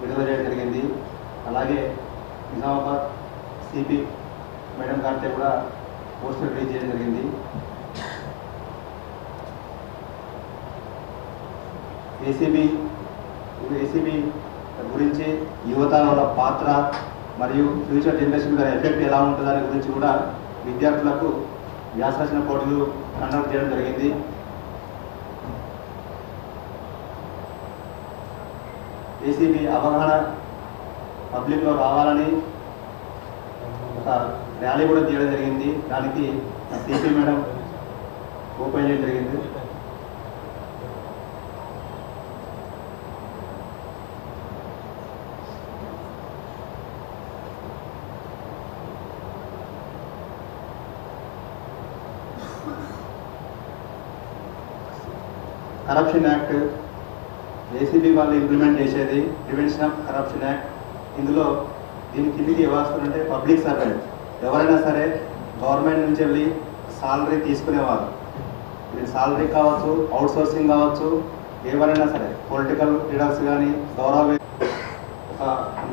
విడుదల చేయడం జరిగింది. అలాగే నిజామాబాద్ సిపి మేడం గారితో కూడా పోస్టర్ రిలీజ్ చేయడం జరిగింది. ఏసీబీ గురించి యువత వాళ్ళ పాత్ర మరియు ఫ్యూచర్ జనరేషన్ మీద ఎఫెక్ట్ ఎలా ఉంటుందనే గురించి కూడా విద్యార్థులకు వ్యాసరచన పోటీలు కండక్ట్ చేయడం జరిగింది. ఏసీబీ అవగాహన పబ్లిక్లో రావాలని ఒక ర్యాలీ కూడా తీయడం జరిగింది. దానికి సిపి మేడం ఓపెన్ చేయడం జరిగింది. కరప్షన్ యాక్ట్ ఏసీబీ వాళ్ళు ఇంప్లిమెంట్ చేసేది ప్రివెన్షన్ ఆఫ్ కరప్షన్ యాక్ట్. ఇందులో దీని కిందికి వస్తుందంటే పబ్లిక్ సర్వెంట్ ఎవరైనా సరే గవర్నమెంట్ నుంచి వెళ్ళి సాలరీ తీసుకునేవారు, సాలరీ కావచ్చు, అవుట్ సోర్సింగ్ కావచ్చు, ఎవరైనా సరే పొలిటికల్ లీడర్స్ కానీ గౌరవ ఒక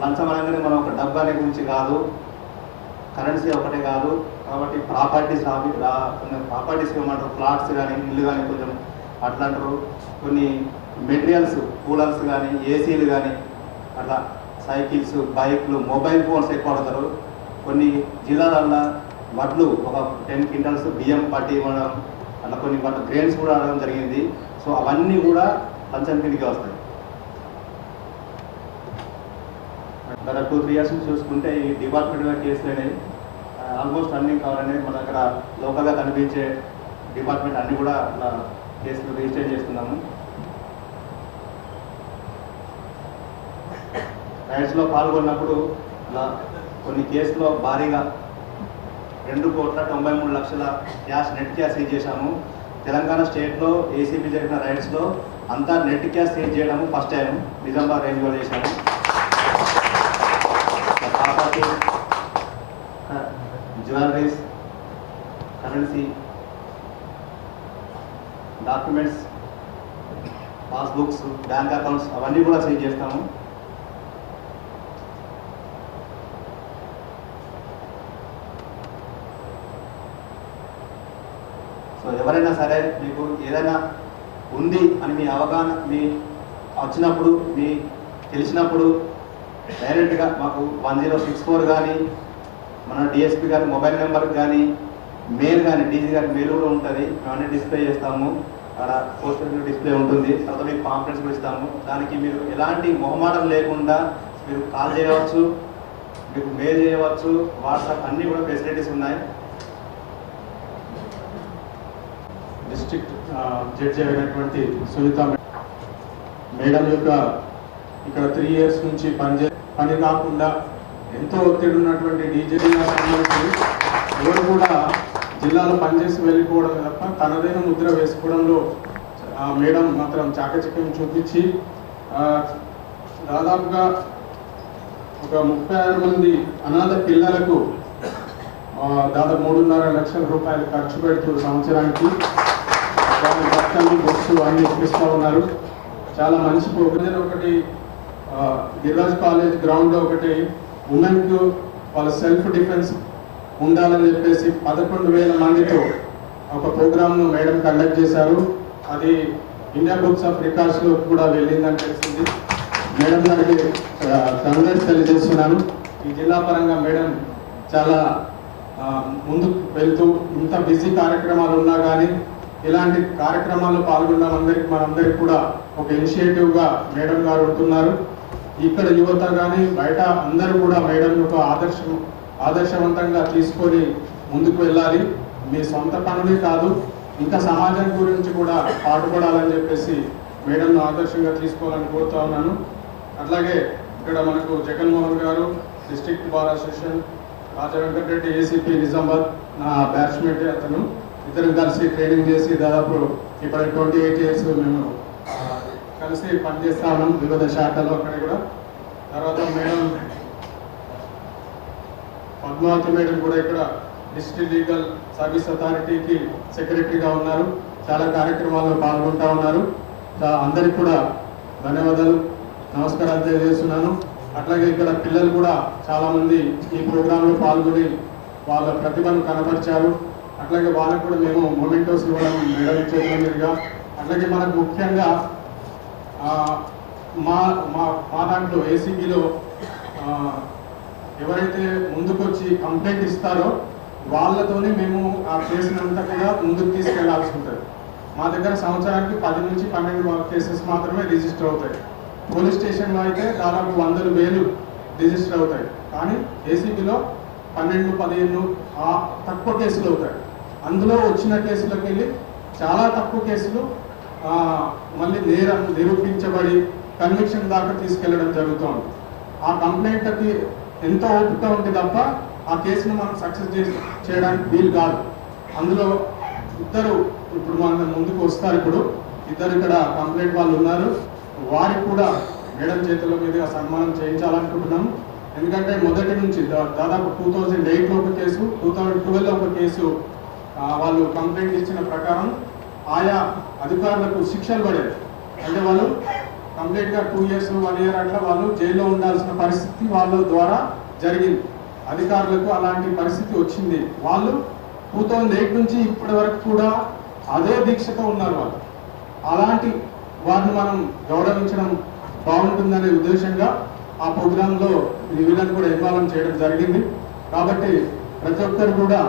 లంచం అనగానే మనం ఒక డబ్బు అనే గురించి కాదు, కరెన్సీ ఒకటే కాదు. కాబట్టి ప్రాపర్టీస్ కొన్ని ప్రాపర్టీస్ ఇవ్వమంటారు, ఫ్లాట్స్ కానీ ఇల్లు కానీ కొంచెం అట్లా అంటారు. కొన్ని మెటీరియల్స్ కూలర్స్ కానీ ఏసీలు కానీ అట్లా సైకిల్స్, బైక్లు, మొబైల్ ఫోన్స్ ఎక్కువ వాడతారు. కొన్ని జిల్లాలల్లో వడ్లు ఒక 10 క్వింటల్స్ బియ్యం పట్టి ఇవ్వడం, అట్లా కొన్ని గ్రెయిన్స్ కూడా అడగడం జరిగింది. సో అవన్నీ కూడా లంచం కిందికి వస్తాయి. గత 2-3 ఇయర్స్ నుంచి చూసుకుంటే ఈ డిపార్ట్మెంట్ కేసులు ఆల్మోస్ట్ అన్నీ కావాలని మన దగ్గర లోకల్గా కనిపించే డిపార్ట్మెంట్ అన్నీ కూడా అట్లా కేసులు రిజిస్టర్ చేస్తున్నాము. రైడ్స్లో పాల్గొన్నప్పుడు అలా కొన్ని కేసులో భారీగా 2,93,00,000 క్యాష్ నెట్ క్యాష్ సీజ్ చేశాము. తెలంగాణ స్టేట్లో ఏసీబీ జరిగిన రైడ్స్లో అంతా నెట్ క్యాష్ సీజ్ చేయడము ఫస్ట్ టైం నిజామాబాద్ రేంజ్లో చేశాము. కాబట్టి jewelleries, currency, documents, passbooks, bank accounts అవన్నీ కూడా సీజ్ చేస్తాము. సో ఎవరైనా సరే మీకు ఏదైనా ఉంది అని మీ అవగాహన మీ వచ్చినప్పుడు మీ తెలిసినప్పుడు డైరెక్ట్గా మాకు 1064 కానీ మన డిఎస్పీ గారి మొబైల్ నెంబర్కి కానీ మెయిల్ కానీ డీజీ గారి మెయిల్ కూడా ఉంటుంది. మేమన్నీ డిస్ప్లే చేస్తాము. అక్కడ పోస్టర్ డిస్ప్లే ఉంటుంది. తర్వాత మీకు పాంప్లెట్స్ కూడా ఇస్తాము. దానికి మీరు ఎలాంటి మొహమాటం లేకుండా మీరు కాల్ చేయవచ్చు, మీకు మెయిల్ చేయవచ్చు, వాట్సాప్ అన్నీ కూడా ఫెసిలిటీస్ ఉన్నాయి. డిస్ట్రిక్ట్ జడ్జి అయినటువంటి సునీత మేడం యొక్క ఇక్కడ 3 ఇయర్స్ నుంచి పని కాకుండా ఎంతో ఒత్తిడి ఉన్నటువంటి డీజీగా సంబంధించి ఎవరు కూడా జిల్లాలో పనిచేసి వెళ్ళిపోవడం తప్ప తనదైన ముద్ర వేసుకోవడంలో మేడం మాత్రం చాకచక్యం చూపించి దాదాపుగా ఒక 36 మంది అనాథ పిల్లలకు దాదాపు 3.5 లక్షల రూపాయలు ఖర్చు పెడుతూ సంవత్సరానికి వాళ్ళ బట్టలు, బొక్స్ అన్ని ఇప్పిస్తూ ఉన్నారు. చాలా మంచి ప్రోగ్రామ్. ఒకటి గిరిరాజ్ కాలేజ్ గ్రౌండ్లో ఒకటి ఉమెన్కు వాళ్ళ సెల్ఫ్ డిఫెన్స్ ఉండాలని చెప్పేసి 11,000 మందితో ఒక ప్రోగ్రామ్ను మేడం కండక్ట్ చేశారు. అది ఇండియా బుక్స్ ఆఫ్ రికార్డ్స్లో కూడా వెళ్ళిందని తెలిసింది. మేడం గారికి కంగ్రాట్స్ తెలియజేస్తున్నాను. ఈ జిల్లా పరంగా మేడం చాలా ముందుకు వెళ్తూ ఇంత బిజీ కార్యక్రమాలు ఉన్నా కానీ ఇలాంటి కార్యక్రమాల్లో పాల్గొన్న మనందరికి కూడా ఒక ఇనిషియేటివ్గా మేడం గారు ఉంటున్నారు. ఇక్కడ యువత కానీ బయట అందరూ కూడా మేడం ఒక ఆదర్శవంతంగా తీసుకొని ముందుకు వెళ్ళాలి. మీ సొంత పనులే కాదు, ఇంకా సమాజం గురించి కూడా పాటుపడాలని చెప్పేసి మేడంను ఆదర్శంగా తీసుకోవాలని కోరుతా ఉన్నాను. అట్లాగే ఇక్కడ మనకు జగన్మోహన్ గారు డిస్ట్రిక్ట్ బార్ అసోసియేషన్, రాజా వెంకటరెడ్డి ఏసీపీ నిజామాబాద్ నా బ్యాచ్మేట్, అతను ఇద్దరు కలిసి ట్రైనింగ్ చేసి దాదాపు ఇప్పుడు 28 ఇయర్స్ మేము కలిసి పనిచేస్తా ఉన్నాం వివిధ శాఖల్లో. అక్కడ కూడా తర్వాత మేడం పద్మావతి మేడం కూడా ఇక్కడ డిస్ట్రిక్ట్ లీగల్ సర్వీస్ అథారిటీకి సెక్రటరీగా ఉన్నారు. చాలా కార్యక్రమాల్లో పాల్గొంటూ ఉన్నారు. అందరికి కూడా ధన్యవాదాలు నమస్కారాలు తెలియజేస్తున్నాను. అట్లాగే ఇక్కడ పిల్లలు కూడా చాలామంది ఈ ప్రోగ్రాంలో పాల్గొని వాళ్ళ ప్రతిభను కనపరిచారు. అట్లాగే వాళ్ళకు కూడా మేము మొమెంటోస్ ఇవ్వడం మెడల్ చేయడం మీదుగా. అట్లాగే మనకు ముఖ్యంగా మా మా మా దాంట్లో ఏసీబీలో ఎవరైతే ముందుకొచ్చి కంప్లైంట్ ఇస్తారో వాళ్ళతోనే మేము ఆ కేసునంతా కూడా ముందుకు తీసుకెళ్లాల్సి ఉంటుంది. మా దగ్గర సంవత్సరానికి 10 నుంచి 12 కేసెస్ మాత్రమే రిజిస్టర్ అవుతాయి. పోలీస్ స్టేషన్లో అయితే దాదాపు 100,000 రిజిస్టర్ అవుతాయి. కానీ ఏసీబీలో 12-15 తక్కువ కేసులు అవుతాయి. అందులో వచ్చిన కేసులకు వెళ్ళి చాలా తక్కువ కేసులు మళ్ళీ నేరం నిరూపించబడి కన్విక్షన్ దాకా తీసుకెళ్లడం జరుగుతుంది. ఆ కంప్లైంట్కి ఎంతో ఓపిక ఉంది తప్ప ఆ కేసును మనం సక్సెస్ చేయడానికి వీలు కాదు. అందులో ఇద్దరు ఇప్పుడు మన ముందుకు వస్తారు. ఇప్పుడు ఇద్దరు ఇక్కడ కంప్లైంట్ వాళ్ళు ఉన్నారు. వారికి కూడా మేడం చేతుల మీదుగా సన్మానం చేయించాలనుకుంటున్నాము. ఎందుకంటే మొదటి నుంచి దాదాపు 2008లో ఒక కేసు, 2012లో ఒక కేసు వాళ్ళు కంప్లైంట్ ఇచ్చిన ప్రకారం ఆయా అధికారులకు శిక్షలు పడేది. అంటే వాళ్ళు కంప్లీట్గా 2 years 1 year అట్లా వాళ్ళు జైల్లో ఉండాల్సిన పరిస్థితి వాళ్ళ ద్వారా జరిగింది. అధికారులకు అలాంటి పరిస్థితి వచ్చింది. వాళ్ళు 2008 నుంచి ఇప్పటి వరకు కూడా అదే దీక్షతో ఉన్నారు. వాళ్ళు అలాంటి వారిని మనం గౌరవించడం బాగుంటుందనే ఉద్దేశంగా ఆ ప్రోగ్రాంలో వీళ్ళని కూడా ఇన్వాల్వ్ చేయడం జరిగింది. కాబట్టి ప్రతి ఒక్కరు కూడా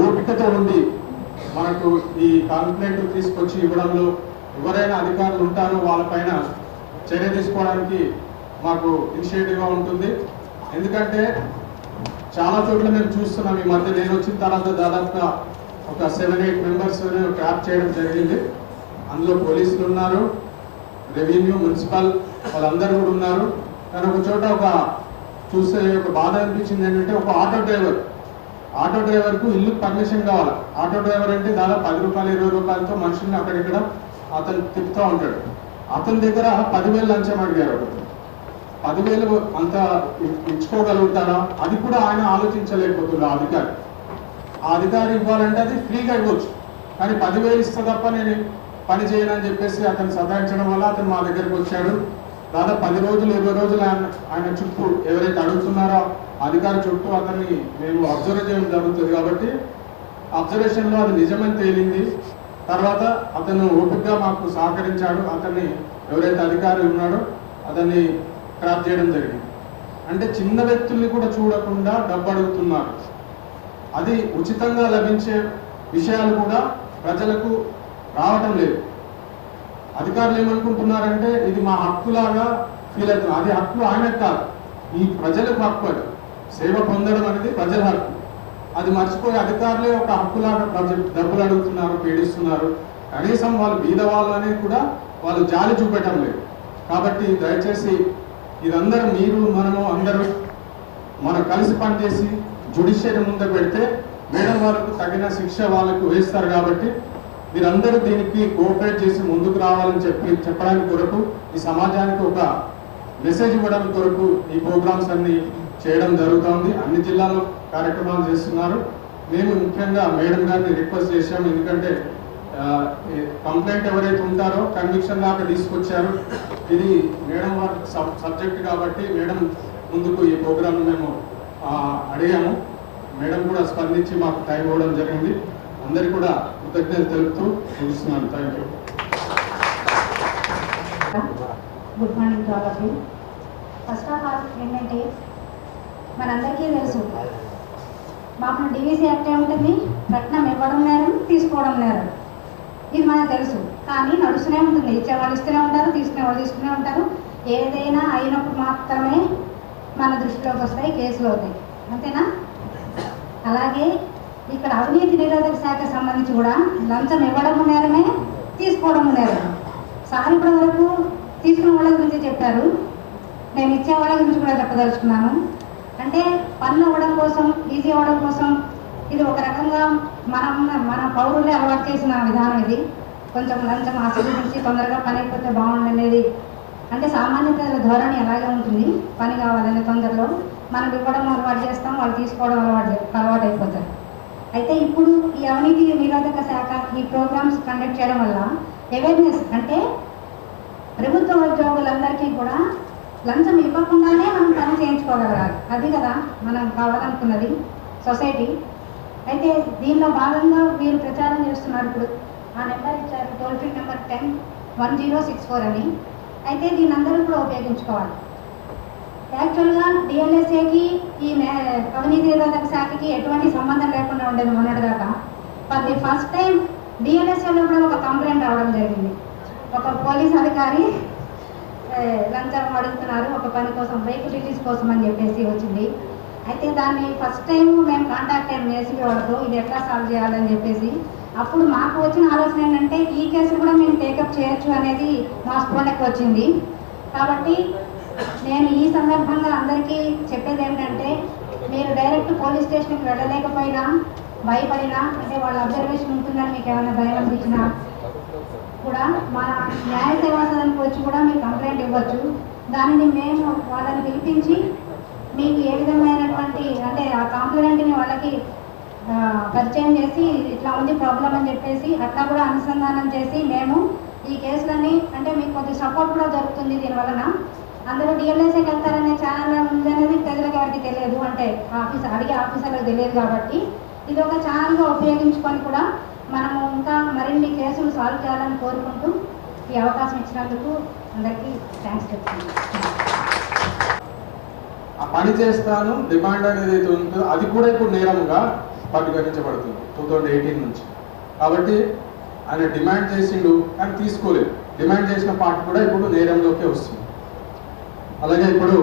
ఓపికతో ఉండి మనకు ఈ కంప్లైంట్ తీసుకొచ్చి ఇవ్వడంలో ఎవరైనా అధికారులు ఉంటారో వాళ్ళపైన చర్య తీసుకోవడానికి మాకు ఇనిషియేటివ్గా ఉంటుంది. ఎందుకంటే చాలా చోట్ల మేము చూస్తున్నాం. ఈ మధ్య నేను వచ్చిన తర్వాత దాదాపుగా ఒక 7-8 మెంబర్స్ ట్రాప్ చేయడం జరిగింది. అందులో పోలీసులు ఉన్నారు, రెవెన్యూ, మున్సిపల్ వాళ్ళందరూ కూడా ఉన్నారు. కానీ ఒక చోట చూస్తే ఒక బాధ అనిపించింది ఏంటంటే, ఒక ఆటో డ్రైవర్కు ఇల్లు పర్మిషన్ కావాలి. ఆటో డ్రైవర్ అంటే దాదాపు 10 రూపాయలు 20 రూపాయలతో మనుషుల్ని అక్కడిక్కడ అతను తిప్పుతూ ఉంటాడు. అతని దగ్గర 10,000 లంచం అడిగారు. 10,000 అంత ఇచ్చుకోగలుగుతారా? అది కూడా ఆయన ఆలోచించలేకపోతున్నాడు. ఆ అధికారి ఇవ్వాలంటే అది ఫ్రీగా ఇవ్వచ్చు, కానీ 10,000 ఇస్తే తప్ప నేను పని చేయనని చెప్పేసి అతను సతాయించడం వల్ల అతను మా దగ్గరికి వచ్చాడు. దాదాపు 10 రోజులు 20 రోజులు ఆయన చుట్టూ ఎవరైతే అడుగుతున్నారో అధికారి చుట్టూ అతన్ని మేము అబ్జర్వ్ చేయడం జరుగుతుంది. కాబట్టి అబ్జర్వేషన్లో అది నిజమని తేలింది. తర్వాత అతను ఓపికగా మాకు సహకరించాడు. అతన్ని ఎవరైతే అధికారి ఉన్నాడో అతన్ని క్రాప్ చేయడం జరిగింది. అంటే చిన్న వ్యక్తుల్ని కూడా చూడకుండా డబ్బు అడుగుతున్నారు. అది ఉచితంగా లభించే విషయాలు కూడా ప్రజలకు రావటం లేదు. అధికారులు ఏమనుకుంటున్నారంటే ఇది మా హక్కులాగా ఫీల్ అవుతున్నారు. అది హక్కు ఆయనకు కాదు, ఈ ప్రజలకు హక్కు. అది సేవ పొందడం అనేది ప్రజల హక్కు. అది మర్చిపోయి అధికారులే ఒక హక్కులాగా డబ్బులు అడుగుతున్నారు, పీడిస్తున్నారు. కనీసం వాళ్ళు బీదవాళ్ళు అనేది కూడా వాళ్ళు జాలి చూపెట్టడం లేదు. కాబట్టి దయచేసి ఇదందరూ మీరు మనము అందరూ మనం కలిసి పనిచేసి జ్యుడిషియరీ ముందు పెడితే మేడం వాళ్ళకు తగిన శిక్ష వాళ్ళకు వేస్తారు. కాబట్టి మీరందరూ దీనికి కోఆపరేట్ చేసి ముందుకు రావాలని చెప్పడానికి కొరకు, ఈ సమాజానికి ఒక మెసేజ్ ఇవ్వడం కొరకు ఈ ప్రోగ్రామ్స్ అన్ని చేయడం జరుగుతుంది. అన్ని జిల్లాల్లో కార్యక్రమాలు చేస్తున్నారు. మేము ముఖ్యంగా మేడం గారిని రిక్వెస్ట్ చేశాము. ఎందుకంటే కంప్లైంట్ ఎవరైతే ఉంటారో కన్విక్షన్ దాకా తీసుకొచ్చారు. ఇది మేడం వారి సబ్జెక్ట్ కాబట్టి మేడం ముందుకు ఈ ప్రోగ్రామ్ మేము అడిగాము. మేడం కూడా స్పందించి మాకు టైం ఇవ్వడం జరిగింది. అందరికీ కూడా కృతజ్ఞతలు తెలుపుతూ ముగిస్తున్నాను. Thank you. Good morning to all of you. First of all ఏంటంటే మనందరికీ తెలుసు, మాకు డివిసి యాక్ట్ ఏముంటుంది, కట్నం ఇవ్వడం నేరం, తీసుకోవడం నేరం. ఇది మనకు తెలుసు. కానీ నడుస్తూనే ఉంటుంది. ఇచ్చేవాళ్ళు ఇస్తూనే ఉంటారు, తీసుకునేవాళ్ళు తీసుకునే ఉంటారు. ఏదైనా అయినప్పుడు మాత్రమే మన దృష్టిలోకి వస్తాయి, కేసులు అవుతాయి. అంతేనా? అలాగే ఇక్కడ అవినీతి నిరోధక శాఖకు సంబంధించి కూడా లంచం ఇవ్వడం నేరమే, తీసుకోవడం నేరమే. సార్ ఇప్పటి వరకు తీసుకునే వాళ్ళ గురించి చెప్పారు, నేను ఇచ్చే వాళ్ళ గురించి కూడా చెప్పదలుచుకున్నాను. అంటే పనులు అవ్వడం కోసం, ఈజీ అవ్వడం కోసం ఇది ఒక రకంగా మన పౌరులే అలవాటు చేసిన విధానం. ఇది కొంచెం లంచం ఆస్వాదించి తొందరగా పని అయిపోతే బాగుండనేది. అంటే సామాన్య ప్రజల ధోరణి అలాగే ఉంటుంది. పని కావాలని తొందరలో మనం ఇవ్వడం అలవాటు చేస్తాం, వాళ్ళు తీసుకోవడం అలవాటు అయిపోతారు. అయితే ఇప్పుడు ఈ అవినీతి నిరోధక శాఖ ఈ ప్రోగ్రామ్స్ కండక్ట్ చేయడం వల్ల అవేర్నెస్, అంటే ప్రభుత్వ ఉద్యోగులందరికీ కూడా లంచం ఇవ్వకుండానే మనం పని చేయించుకోగలగాలి. అది కదా మనం కావాలనుకున్నది సొసైటీ. అయితే దీనిలో భాగంగా వీరు ప్రచారం చేస్తున్నారు. ఇప్పుడు ఆ నెంబర్ ఇచ్చారు, టోల్ ఫ్రీ నెంబర్ 10-1064 అని. అయితే దీని అందరూ కూడా ఉపయోగించుకోవాలి. యాక్చువల్గా డిఎల్ఎస్ఏకి ఈ అవినీతి నిరోధక శాఖకి ఎటువంటి సంబంధం లేకుండా ఉండేది మొన్నటిదాకా. ఫర్ ది ఫస్ట్ టైం డిఎల్ఎస్ఏలో కూడా ఒక కంప్లైంట్ రావడం జరిగింది. ఒక పోలీస్ అధికారి లంచం అడుగుతున్నారు ఒక పని కోసం, బ్రేక్ రిలీజ్ కోసం అని చెప్పేసి వచ్చింది. అయితే దాన్ని ఫస్ట్ టైం మేము కాంటాక్ట్ అయ్యాం ఏసీబీ వాళ్ళతో, ఇది ఎట్లా సాల్వ్ చేయాలని చెప్పేసి. అప్పుడు మాకు వచ్చిన ఆలోచన ఏంటంటే ఈ కేసు కూడా మేము టేకప్ చేయొచ్చు అనేది మా స్ఫోటకు వచ్చింది. కాబట్టి నేను ఈ సందర్భంగా అందరికీ చెప్పేది ఏంటంటే, మీరు డైరెక్ట్ పోలీస్ స్టేషన్కి వెళ్ళలేకపోయినా, భయపడినా, అంటే వాళ్ళ అబ్జర్వేషన్ ఉంటుందని మీకు ఏమైనా భయం అనిపించినా కూడా మా న్యాయ సేవా సదనకు వచ్చి కూడా మీరు కంప్లైంట్ ఇవ్వచ్చు. దానిని మేము వాళ్ళని పిలిపించి మీకు ఏ విధమైనటువంటి అంటే ఆ కంప్లైంట్ని వాళ్ళకి పరిచయం చేసి ఇట్లా ఉంది ప్రాబ్లం అని చెప్పేసి అట్లా కూడా అనుసంధానం చేసి మేము ఈ కేసులని అంటే మీకు కొద్దిగా సపోర్ట్ కూడా దొరుకుతుంది. దీనివలన అందరూ డిఎల్ఎస్ఏకి వెళ్తారనే ఛానల్ ఉంది అనేది ప్రజలకు ఎవరికి తెలియదు, అంటే అడిగే ఆఫీసర్లకు తెలియదు. కాబట్టి ఇది ఒక ఛానల్గా ఉపయోగించుకొని కూడా మనము ఇంకా మరిన్ని కేసులు సాల్వ్ చేయాలని కోరుకుంటూ ఈ అవకాశం ఇచ్చినందుకు అందరికీ థ్యాంక్స్ చెప్తున్నాను. ఆ పని చేస్తాను డిమాండ్ అనేది ఉంటుందో అది కూడా ఇప్పుడు నేరంగా పరిగణించబడుతుంది 2018 నుంచి. కాబట్టి ఆయన డిమాండ్ చేసిండు కానీ తీసుకోలేదు. డిమాండ్ చేసిన పార్ట్ కూడా ఇప్పుడు నేరంలోకి వస్తుంది. అలాగే ఇప్పుడు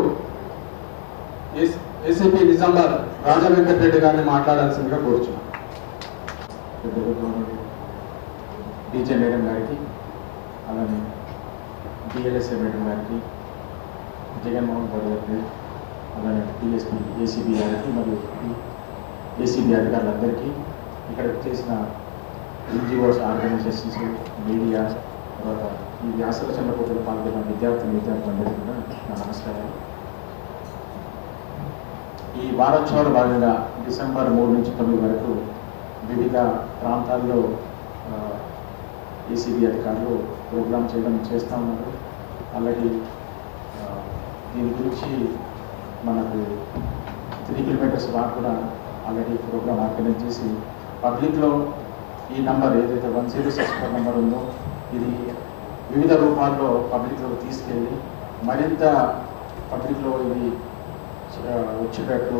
ఏసీపీ నిజామాబాద్ రాజా వెంకటరెడ్డి గారిని మాట్లాడాల్సిందిగా కోరుచున్నాను. డీజే మేడం గారికి, అలానే డిఎల్ఎస్ఏ మేడం గారికి, జగన్మోహన్ గౌడ్ గారికి, అలానే డిఎస్పీ ఏసీబీ గారికి మరియు ఏసీబీ అధికారులందరికీ, ఇక్కడ చేసిన ఎన్జిఓస్, ఆర్గనైజేషన్స్, మీడియా, తర్వాత ఈ వ్యాసరచన పోటీలో పాల్గొన్న విద్యార్థులందరికీ కూడా నా నమస్కారాలు. ఈ వారోత్సవాల భాగంగా డిసెంబర్ 3 నుంచి 9 వరకు వివిధ ప్రాంతాల్లో ఏసీబీ అధికారులు ప్రోగ్రామ్ చేస్తూ ఉన్నారు. అలాగే దీని గురించి మనకు 3 కిలోమీటర్స్ దాకా కూడా ఆల్రెడీ ప్రోగ్రామ్ ఆర్గనైజ్ చేసి పబ్లిక్లో ఈ నంబర్ ఏదైతే 1064 నెంబర్ ఉందో ఇది వివిధ రూపాల్లో పబ్లిక్లో తీసుకెళ్ళి మరింత పబ్లిక్లో ఇది వచ్చేటట్టు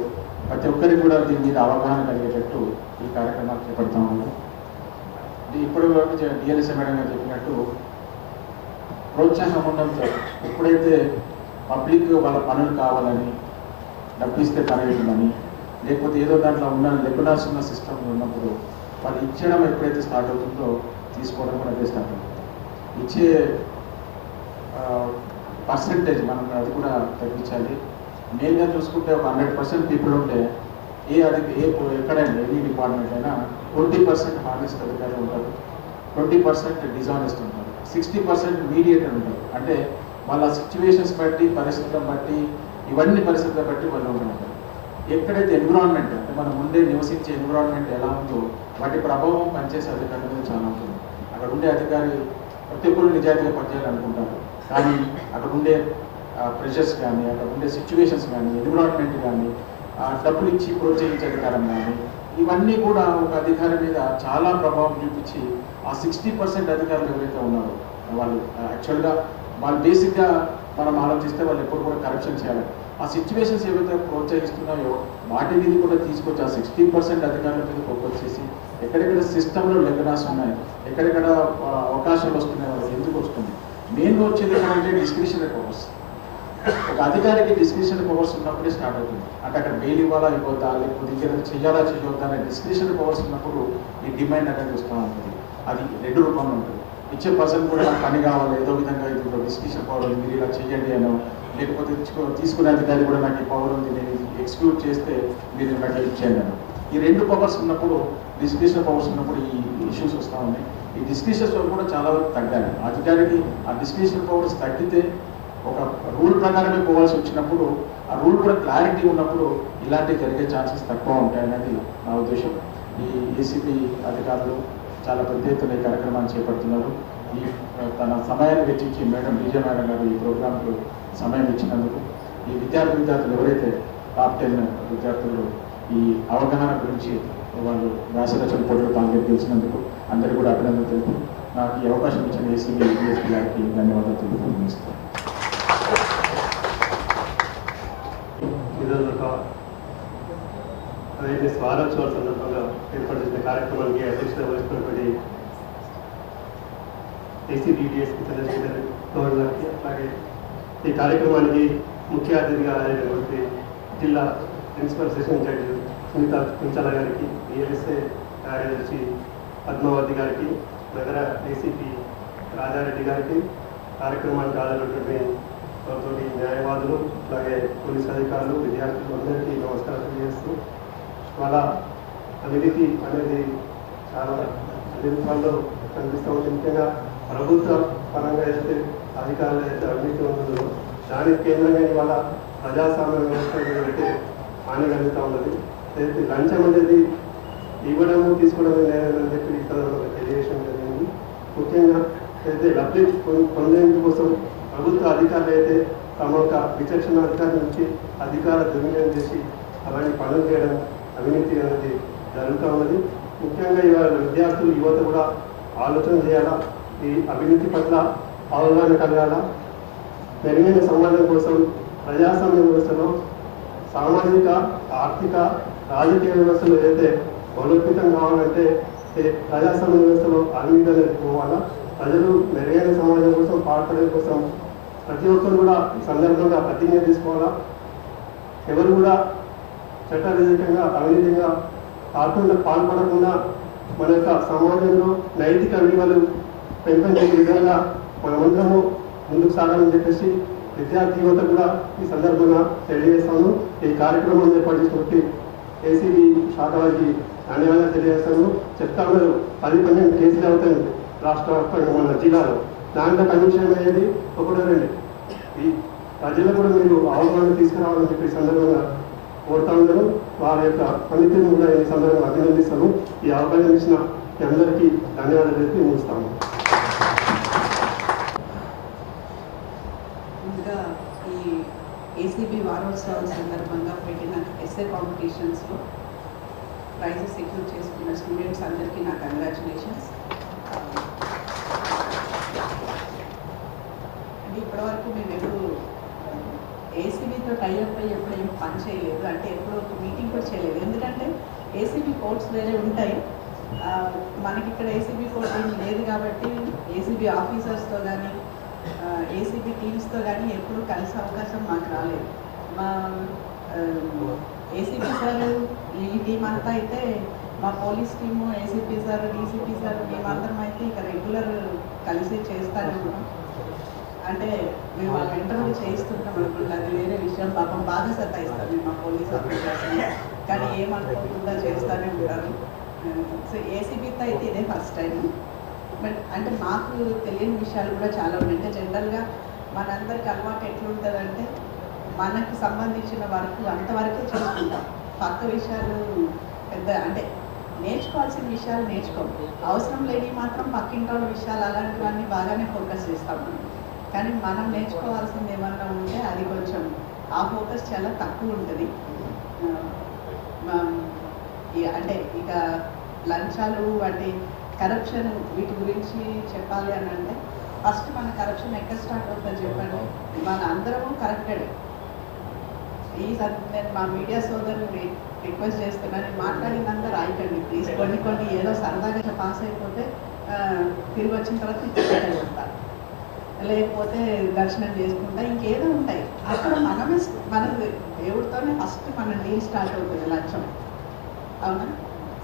ప్రతి ఒక్కరికి కూడా దీని మీద అవగాహన కలిగేటట్టు ఈ కార్యక్రమాలు చేపడతా ఉన్నాం. ఇప్పటి వరకు డిఎల్ఎస్ఏ మేడం గారు చెప్పినట్టు ప్రోత్సాహం ఉండడంతో ఎప్పుడైతే పబ్లిక్ వాళ్ళ పనులు కావాలని డబ్బు ఇస్తే పనివేయమని లేకపోతే ఏదో దాంట్లో లేకుండా సిస్టమ్ ఉన్నప్పుడు వాళ్ళు ఇచ్చడం ఎప్పుడైతే స్టార్ట్ అవుతుందో తీసుకోవడం కూడా అదే స్టార్ట్ అవుతుంది. ఇచ్చే పర్సెంటేజ్ మనం అది కూడా తగ్గించాలి. మెయిన్గా చూసుకుంటే ఒక 100% పీపుల్ ఉంటే ఎక్కడైనా ఎనీ డిపార్ట్మెంట్ అయినా 20% హానెస్ట్ అధికారులు ఉంటారు, 20% డిజానెస్ట్ ఉంటారు, 60% మీడియేటర్ ఉంటారు. అంటే వాళ్ళ సిచ్యువేషన్స్ బట్టి, పరిస్థితులను బట్టి, ఇవన్నీ పరిస్థితులను బట్టి వాళ్ళు ఉంటారు. ఎక్కడైతే ఎన్విరాన్మెంట్ అంటే మనం ఉండే నివసించే ఎన్విరాన్మెంట్ ఎలా ఉందో వాటి ప్రభావం పనిచేసే అధికారుల మీద చాలా ఉంటుంది. అక్కడ ఉండే అధికారి ప్రతి ఒక్కరు నిజాయితీగా పనిచేయాలనుకుంటారు, కానీ అక్కడ ఉండే ప్రెషర్స్ కానీ, అక్కడ ఉండే సిచ్యువేషన్స్ కానీ, ఎన్విరాన్మెంట్ కానీ, డబ్బులు ఇచ్చి ప్రోత్సహించే అధికారం కానీ, ఇవన్నీ కూడా ఒక అధికారి మీద చాలా ప్రభావం చూపించి ఆ 60% అధికారులు ఎవరైతే ఉన్నారో వాళ్ళు యాక్చువల్గా వాళ్ళు బేసిక్గా మనం ఆలోచిస్తే వాళ్ళు ఎప్పుడు కూడా కరప్షన్ చేయాలి. ఆ సిచ్యువేషన్స్ ఏవైతే ప్రోత్సహిస్తున్నాయో వాటి మీద కూడా తీసుకొచ్చి ఆ 60% అధికారుల మీద ఫోకస్ ఎక్కడెక్కడ సిస్టంలో లెగనాస్ ఉన్నాయి, ఎక్కడెక్కడ అవకాశాలు వస్తున్నాయి, వాళ్ళకి ఎందుకు వస్తుంది. మెయిన్గా వచ్చేది ఏంటంటే డిస్క్రిషనరీ పవర్స్. ఒక అధికారికి డిస్క్రిషనరీ పవర్స్ ఉన్నప్పుడే స్టార్ట్ అవుతుంది. అంటే అక్కడ బెయిల్ ఇవ్వాలా ఇవ్వద్దా, లేకపోతే ఇంకేదైనా చేయాలా చేయొద్దా అనే డిస్క్రిషనరీ పవర్స్ ఉన్నప్పుడు ఈ డిమాండ్ అనేది వస్తూ ఉంటుంది. అది 2 రూపంలో ఉంటుంది. ఇచ్చే పర్సన్ కూడా నాకు పని కావాలి, ఏదో విధంగా ఇది డిస్క్రిషన్ పవర్ ఉంది, మీరు ఇలా చేయండి అనో, లేకపోతే తీసుకునే అధికారి కూడా నాకు ఈ పవర్ ఉంది, నేను ఇది ఎక్స్క్లూడ్ చేస్తే మీరు నాకు హెల్ప్ చేయండి అనో. ఈ 2 పవర్స్ ఉన్నప్పుడు, డిస్క్రిషన్ పవర్స్ ఉన్నప్పుడు ఈ ఇష్యూస్ వస్తూ ఉన్నాయి. ఈ డిస్క్రిషన్స్ కూడా చాలా వరకు తగ్గాలి. అధికారికి ఆ డిస్క్రిషన్ పవర్స్ తగ్గితే ఒక రూల్ ప్రకారమే పోవాల్సి వచ్చినప్పుడు ఆ రూల్ కూడా క్లారిటీ ఉన్నప్పుడు ఇలాంటివి జరిగే ఛాన్సెస్ తక్కువ ఉంటాయనేది నా ఉద్దేశం. ఈ ఏసీబీ అధికారులు చాలా పెద్ద ఎత్తున ఈ కార్యక్రమాన్ని చేపడుతున్నారు. ఈ తన సమయాన్ని వెచ్చించి మేడం విజయ మేడం గారు ఈ ప్రోగ్రాంకు సమయం ఇచ్చినందుకు, ఈ విద్యార్థులు ఎవరైతే టాప్ 10 విద్యార్థులు ఈ అవగాహన గురించి వాళ్ళు వ్యాసరచన పోటీలో పాల్గొనినందుకు అందరికీ కూడా అభినందనలు తెలుపు నాకు ఈ అవకాశం ఇచ్చిన ఏసీబీ డిఎస్పీ గారికి ధన్యవాదాలు తెలుపుతున్నాను. ఈరోజు ఒక అవేర్నెస్ వారోత్సవాల సందర్భంగా ఏర్పాటు చేసిన కార్యక్రమానికి అధ్యక్షత వహిస్తున్నటువంటి ఏసీబీ డిఎస్పీ చంద్రశేఖర్ గౌడ్ గారికి, అలాగే ఈ కార్యక్రమానికి ముఖ్య అతిథిగా అయినటువంటి జిల్లా principal session judge Sunitha Kunchala గారికి, ఏఎస్ఐ కార్యదర్శి పద్మావతి గారికి, నగర ఏసీపీ రాజారెడ్డి గారికి, కార్యక్రమానికి హాజరైనటువంటి తోటి న్యాయవాదులు, అలాగే పోలీస్ అధికారులు, విద్యార్థులు అందరికీ నమస్కారం తెలియజేస్తూ, వాళ్ళ అవినీతి అనేది చాలా అన్ని రూపాల్లో కనిపిస్తూ ఉంది. ముఖ్యంగా ప్రభుత్వ పరంగా అయితే అధికారులు అయితే అవినీతి ఉంటుందో దానికి కేంద్రంగా ఇవాళ ప్రజాస్వామ్య వ్యవస్థ అయితే హాని కలుగుతూ ఉన్నది. లంచం అనేది ఇవ్వడము తీసుకోవడమే లేదని చెప్పి ఈ సందర్భంగా తెలియజేయడం జరిగింది. ముఖ్యంగా అయితే లబ్ధి పొందేందుకు కోసం ప్రభుత్వ అధికారులు అయితే తమ యొక్క విచక్షణ అధికారం నుంచి అధికార దుర్వినియోగం చేసి అలాంటి పనులు చేయడం అవినీతి అనేది జరుగుతూ ఉన్నది. ముఖ్యంగా ఇవాళ విద్యార్థులు యువత కూడా ఆలోచన చేయాలా, ఈ అవినీతి పట్ల అవగాహన కలగాల. మెరుగైన సమాజం కోసం ప్రజాస్వామ్య వ్యవస్థలో సామాజిక, ఆర్థిక, రాజకీయ వ్యవస్థలు ఏదైతే బలోపేతం కావాలంటే ప్రజాస్వామ్య వ్యవస్థలో అవినీతి అనేది పోవాలా. ప్రజలు మెరుగైన సమాజం కోసం పాటుపడే కోసం ప్రతి ఒక్కరు కూడా ఈ సందర్భంగా ప్రతిజ్ఞ తీసుకోవాలా. ఎవరు కూడా చట్ట వ్యతిరేకంగా అవినీతిగా కాకుండా పాల్పడకుండా మన యొక్క సమాజంలో నైతిక విలువలు పెంపొందే విధంగా మనమందరము ముందుకు సాగాలని చెప్పేసి విద్యార్థి యువత కూడా ఈ సందర్భంగా తెలియజేస్తాను. ఈ కార్యక్రమం ఏర్పాటు ఏసీబీ శాఖ వారికి ధన్యవాదాలు తెలియజేస్తాను. చెప్తా ఉన్నారు 10-12 కేసులు అవుతాయి రాష్ట్ర మన జిల్లాలో, దాంట్లో కమిషన్ అయ్యేది 1-2. ఈ ప్రజలు కూడా మీరు అవగాహన తీసుకురావాలని చెప్పి ఈ సందర్భంగా కోరుతా ఉన్నారు. వారి యొక్క పనితీరును కూడా ఈ సందర్భంగా అభినందిస్తాను. ఈ అవకాశం ఇచ్చిన మీ అందరికీ ధన్యవాదాలు చెప్పి ముగిస్తాము. ముందుగా ఈ ఏసీబీ వారోత్సవాల సందర్భంగా పెట్టిన ఎస్ఏ కాంపిటీషన్స్లో ప్రైజెస్ సెక్యూర్ చేసుకున్న స్టూడెంట్స్ అందరికీ నా కంగ్రాచులేషన్స్. అంటే ఇప్పటివరకు మేము ఎప్పుడు ఏసీబీతో టైఅప్ అయ్యి ఎప్పుడు ఏం పని చేయలేదు, అంటే ఎప్పుడు ఒక మీటింగ్ కూడా చేయలేదు. ఎందుకంటే ఏసీబీ కోర్ట్స్ వేరే ఉంటాయి, మనకి ఇక్కడ ఏసీబీ కోర్ట్ ఏం లేదు కాబట్టి ఏసీబీ ఆఫీసర్స్తో కానీ ఏసీబీ టీమ్స్తో కానీ ఎప్పుడు కలిసే అవకాశం మాకు రాలేదు. మా ఏసీపీ సార్ ఈ టీం అంతా అయితే మా police team, ACP sir, DCP sir మేమందరం అయితే ఇక రెగ్యులర్ కలిసి చేస్తూనే ఉన్నాం. అంటే మేము ఇంటర్వ్యూ చేయిస్తుంటాం అనుకుంటా, అది వేరే విషయం. పాపం బాగా సతాయిస్తాం మేము మా పోలీస్ ఆఫీసర్స్ని, కానీ ఏమనుకోకుండా చేస్తూనే ఉంటారు. సో ఏసీబీతో అయితే ఇదే ఫస్ట్ టైం. బట్ అంటే మాకు తెలియని విషయాలు కూడా చాలా ఉన్నాయి. అంటే జనరల్గా మనందరికి అలవాటు ఎట్లుంటుందంటే మనకు సంబంధించిన వర్క్ అంతవరకే చేసుకుంటాం, పక్క విషయాలు పెద్ద అంటే నేర్చుకోవాల్సిన విషయాలు నేర్చుకోము, అవసరం లేని మాత్రం పక్కింటి విషయాలు అలాంటివన్నీ బాగానే ఫోకస్ చేస్తాము. కానీ మనం నేర్చుకోవాల్సింది ఏమన్నా ఉంటే అది కొంచెం ఆ ఫోకస్ చాలా తక్కువ ఉంటుంది. అంటే ఇక లంచాలు అంటే కరప్షన్ వీటి గురించి చెప్పాలి అని అంటే ఫస్ట్ మన కరప్షన్ ఎక్కడ స్టార్ట్ అవుతుందో చెప్పండి. మన అందరము కరప్టెడ్. నేను మా మీడియా సోదరుని రిక్వెస్ట్ చేస్తున్నాను, మాట్లాడినంత రాయకండి ప్లీజ్. కొన్ని ఏదో సరదాగా పాస్ అయిపోతే తిరిగి వచ్చిన తర్వాత చెప్తారు, లేకపోతే దర్శనం చేసుకుంటా ఇంకేదో ఉంటాయి. అక్కడ మనమే మన దేవుడితోనే ఫస్ట్ మన డీల్ స్టార్ట్ అవుతుంది లక్ష్యం, అవునా?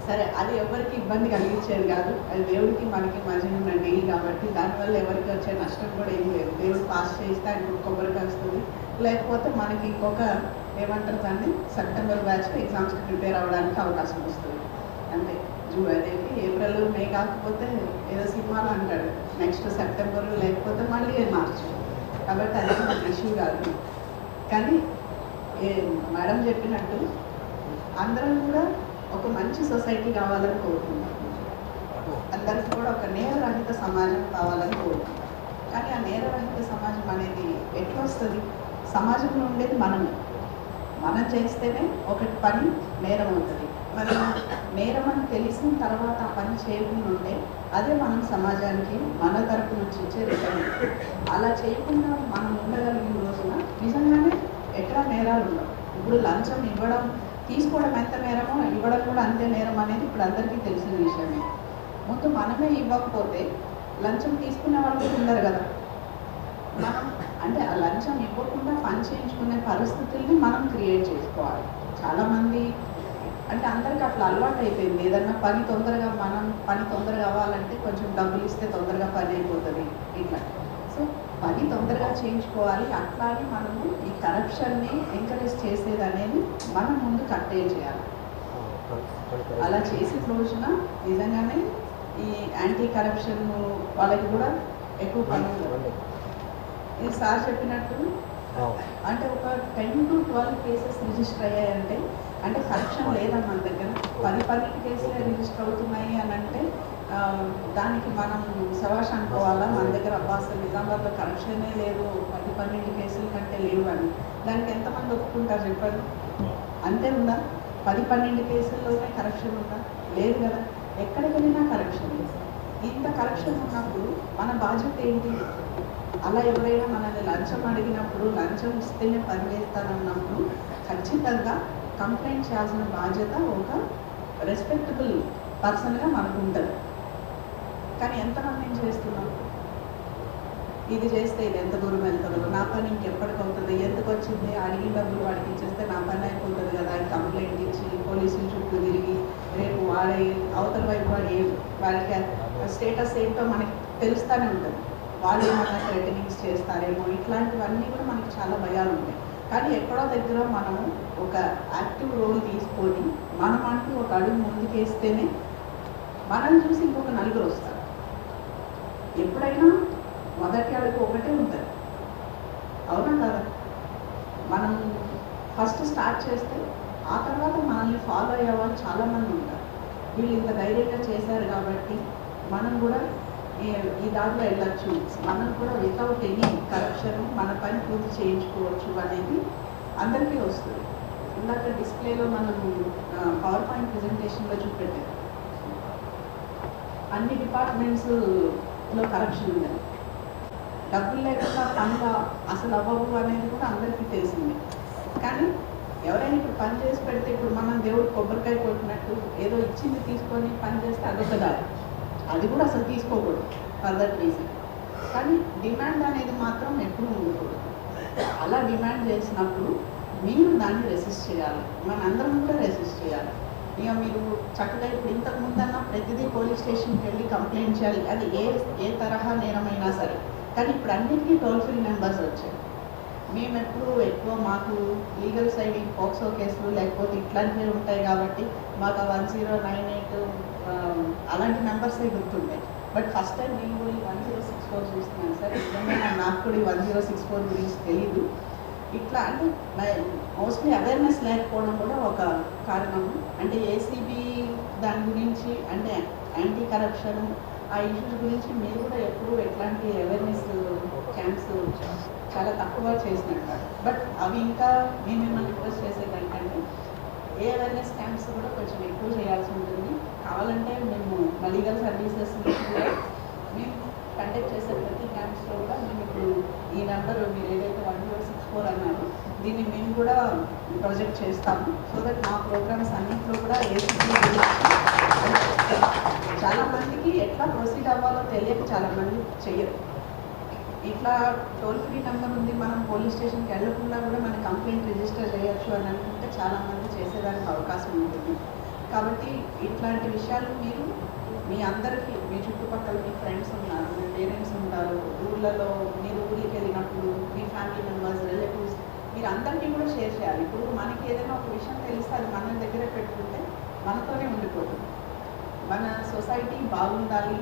సరే, అది ఎవరికి ఇబ్బంది కలిగించేది కాదు, అది దేవుడికి మనకి మధ్య ఉన్న డీల్ కాబట్టి దానివల్ల ఎవరికి వచ్చే నష్టం కూడా ఏం లేదు. దేవుడు పాస్ చేస్తే ఆయన కొబ్బరికి వస్తుంది, లేకపోతే మనకి ఇంకొక ఏమంటారు దాన్ని సెప్టెంబర్ బ్యాచ్లో ఎగ్జామ్స్కి ప్రిపేర్ అవ్వడానికి అవకాశం వస్తుంది. అంటే అదేంటి ఏప్రిల్ మే కాకపోతే ఏదో సినిమాలో అంటాడు నెక్స్ట్ సెప్టెంబర్, లేకపోతే మళ్ళీ మార్చ్. కాబట్టి అది మనకి ఇష్యూ కాదు. కానీ మేడం చెప్పినట్టు అందరం కూడా ఒక మంచి సొసైటీ కావాలని కోరుకుంటాం, అందరికీ కూడా ఒక నేరరహిత సమాజం కావాలని కోరుకుంటాం. కానీ ఆ నేరరహిత సమాజం అనేది ఎట్లా వస్తుంది? సమాజంలో ఉండేది మనమే. మనం చేస్తేనే ఒకటి పని నేరం అవుతుంది. మనం నేరం అని తెలిసిన తర్వాత ఆ పని చేయకుండా ఉంటే అదే మనం సమాజానికి మన తరపు నుంచి ఇచ్చే రిటర్న్. అలా చేయకుండా మనం ఉండగలిగిన రోజున నిజంగానే ఎక్కడ నేరాలు ఉండవు. ఇప్పుడు లంచం ఇవ్వడం తీసుకోవడం ఎంత నేరమో ఇవ్వడం కూడా అంతే నేరం అనేది ఇప్పుడు అందరికీ తెలిసిన విషయమే. ముందు మనమే ఇవ్వకపోతే లంచం తీసుకునే వాళ్ళు ఉండరు కదా. మనం అంటే ఆ లంచం ఇవ్వకుండా పని చేయించుకునే పరిస్థితుల్ని మనం క్రియేట్ చేసుకోవాలి. చాలామంది అంటే అందరికి అట్లా అలవాటు అయిపోయింది. ఏదన్నా పని తొందరగా అవ్వాలంటే కొంచెం డబ్బులు ఇస్తే తొందరగా పని అయిపోతుంది ఇట్లా. సో పని తొందరగా చేయించుకోవాలి. అట్లానే మనము ఈ కరప్షన్ని ఎంకరేజ్ చేసేది అనేది మనం ముందు కట్టేల్ చేయాలి. అలా చేసిన రోజున నిజంగానే ఈ యాంటీ కరప్షన్ వాళ్ళకి కూడా ఎక్కువ పని ఉంటుంది. ఈ సార్ చెప్పినట్టు అంటే ఒక 10 to 12 కేసెస్ రిజిస్టర్ అయ్యాయంటే అంటే కరప్షన్ లేదా మన దగ్గర. 10 కేసులే రిజిస్టర్ అవుతున్నాయి అని అంటే దానికి మనం శవాష్ అనుకోవాలా? మన దగ్గర అసలు నిజామాబాద్లో కరప్షనే లేదు, 10-12 కేసుల కంటే లేవు అని. దానికి ఎంతమంది ఒప్పుకుంటారు చెప్పండి? అంతే ఉందా? 10-12 కేసుల్లోనే కరప్షన్ ఉందా? లేదు కదా. ఎక్కడికి వెళ్ళినా కరప్షన్. ఇంత కరప్షన్ ఉన్నప్పుడు మన బాధ్యత ఏంటి? అలా ఎవరైనా మనల్ని లంచం అడిగినప్పుడు లంచం ఇస్తేనే పని చేస్తానన్నప్పుడు ఖచ్చితంగా కంప్లైంట్ చేయాల్సిన బాధ్యత ఒక రెస్పెక్టబుల్ పర్సన్గా మనకు ఉంటుంది. కానీ ఎంతమంది ఏం చేస్తున్నాం? ఇది చేస్తే ఇది ఎంత దూరం వెళ్తుందో, నా పని ఇంకెప్పటికి అవుతుంది, ఎందుకు వచ్చింది, అడిగిన డబ్బులు వాడికి ఇచ్చేస్తే నా పని అయిపోతుంది కదా అని కంప్లైంట్ ఇచ్చి పోలీసుల చుట్టూ తిరిగి రేపు వాడే అవతల వైపు వాడికి స్టేటస్ ఏంటో మనకి తెలుస్తూనే ఉంటుంది. వాళ్ళు ఏమన్నా థ్రెటనింగ్స్ చేస్తారేమో, ఇట్లాంటివన్నీ కూడా మనకి చాలా భయాలు ఉంటాయి. కానీ ఎక్కడో దగ్గర మనము ఒక యాక్టివ్ రోల్ తీసుకొని మనం అంటూ ఒక అడుగు ముందుకేస్తేనే మనల్ని చూసి ఇంకొక నలుగురు వస్తారు. ఎప్పుడైనా మొదటి అడుగు ఒకటే ఉంటుంది, అవునా కదా? మనం ఫస్ట్ స్టార్ట్ చేస్తే ఆ తర్వాత మనల్ని ఫాలో అయ్యే వాళ్ళు చాలామంది ఉంటారు. వీళ్ళు ఇంత ధైర్యంగా చేశారు కాబట్టి మనం కూడా ఈ దాంట్లో వెళ్ళచ్చు, మనం కూడా వితౌట్ ఎనీ కరప్షన్ మన పని పూర్తి చేయించుకోవచ్చు అనేది అందరికీ వస్తుంది. ఇందాక డిస్ప్లేలో మనము పవర్ పాయింట్ ప్రెజెంటేషన్లో చూపెట్టాం. అన్ని డిపార్ట్మెంట్స్లో కరప్షన్ ఉందని, డబ్బులు లేకుండా పనులు అసలు అవ్వవు అనేది కూడా అందరికీ తెలిసిందే. కానీ ఎవరైనా ఇప్పుడు పని చేసి పెడితే ఇప్పుడు మనం దేవుడు కొబ్బరికాయ కొట్టినట్టు ఏదో ఇచ్చింది తీసుకొని పని చేస్తే అదొక దారి, అది కూడా అసలు తీసుకోకూడదు ఫర్దర్ రీజన్. కానీ డిమాండ్ అనేది మాత్రం ఎప్పుడూ ఉండకూడదు. అలా డిమాండ్ చేసినప్పుడు మీరు దాన్ని రెసిస్ట్ చేయాలి, మనందరం కూడా రెసిస్ట్ చేయాలి. ఇక మీరు చక్కగా ఇప్పుడు ఇంతకు ముందన్నా ప్రతిదీ పోలీస్ స్టేషన్కి వెళ్ళి కంప్లైంట్ చేయాలి, అది ఏ తరహా నేరమైనా సరే. కానీ ఇప్పుడు అన్నిటికీ టోల్ ఫ్రీ నెంబర్స్ వచ్చాయి. మేము ఎప్పుడు ఎక్కువ మాకు లీగల్ సైడ్ ఈ పోక్సో కేసులు లేకపోతే ఇట్లాంటివి ఉంటాయి కాబట్టి మాకు 1098 అలాంటి నెంబర్సే గుర్తుంటాయి. బట్ ఫస్ట్ టైం నేను కూడా 1064 చూస్తున్నాను సార్. నిజంగా నాకు కూడా 1064 గురించి తెలీదు. ఇట్లా అంటే మోస్ట్లీ అవేర్నెస్ లేకపోవడం కూడా ఒక కారణము. అంటే ఏసీబీ దాని గురించి అంటే యాంటీ కరప్షన్ ఆ ఇష్యూస్ గురించి మీరు కూడా ఎప్పుడు ఎట్లాంటి అవేర్నెస్ క్యాంప్స్ చాలా తక్కువ చేసినట్టు. బట్ అవి ఇంకా మేము మిమ్మల్ని రిక్వెస్ట్ చేసేటంటే ఏ అవేర్నెస్ క్యాంప్స్ కూడా కొంచెం ఎక్కువ చేయాల్సి ఉంటుంది. కావాలంటే మేము లీగల్ సర్వీసెస్ కూడా మేము కండక్ట్ చేసే ప్రతి క్యాంప్స్లో కూడా మేము ఇప్పుడు ఈ నెంబర్ మీరు ఏదైతే 1064 అన్నారు దీన్ని మేము కూడా ప్రొజెక్ట్ చేస్తాము. సో దట్ మా ప్రోగ్రామ్స్ అన్నింటిలో కూడా ఏసీబీ చాలామందికి ఎట్లా ప్రొసీడ్ అవ్వాలో తెలియక చాలామంది చెయ్యరు. ఇట్లా టోల్ ఫ్రీ నెంబర్ ఉంది, మనం పోలీస్ స్టేషన్కి వెళ్ళకుండా కూడా మన కంప్లైంట్ రిజిస్టర్ చేయొచ్చు అని అనుకుంటే చాలామంది చేసేదానికి అవకాశం ఉంటుంది. కాబట్టి ఇట్లాంటి విషయాలు మీరు మీ అందరికీ మీ చుట్టుపక్కల మీ ఫ్రెండ్స్ ఉన్నారు, మీ పేరెంట్స్ ఉంటారు, ఊళ్ళలో మీరు ఊరికి వెళ్ళినప్పుడు మీ ఫ్యామిలీ మెంబర్స్ రిలేటివ్స్ మీరు అందరికీ కూడా షేర్ చేయాలి. ఇప్పుడు మనకి ఏదైనా ఒక విషయం తెలిస్తే అది మన దగ్గరే పెట్టుకుంటే మనతోనే ఉండిపోతుంది. మన సొసైటీ బాగుండాలి.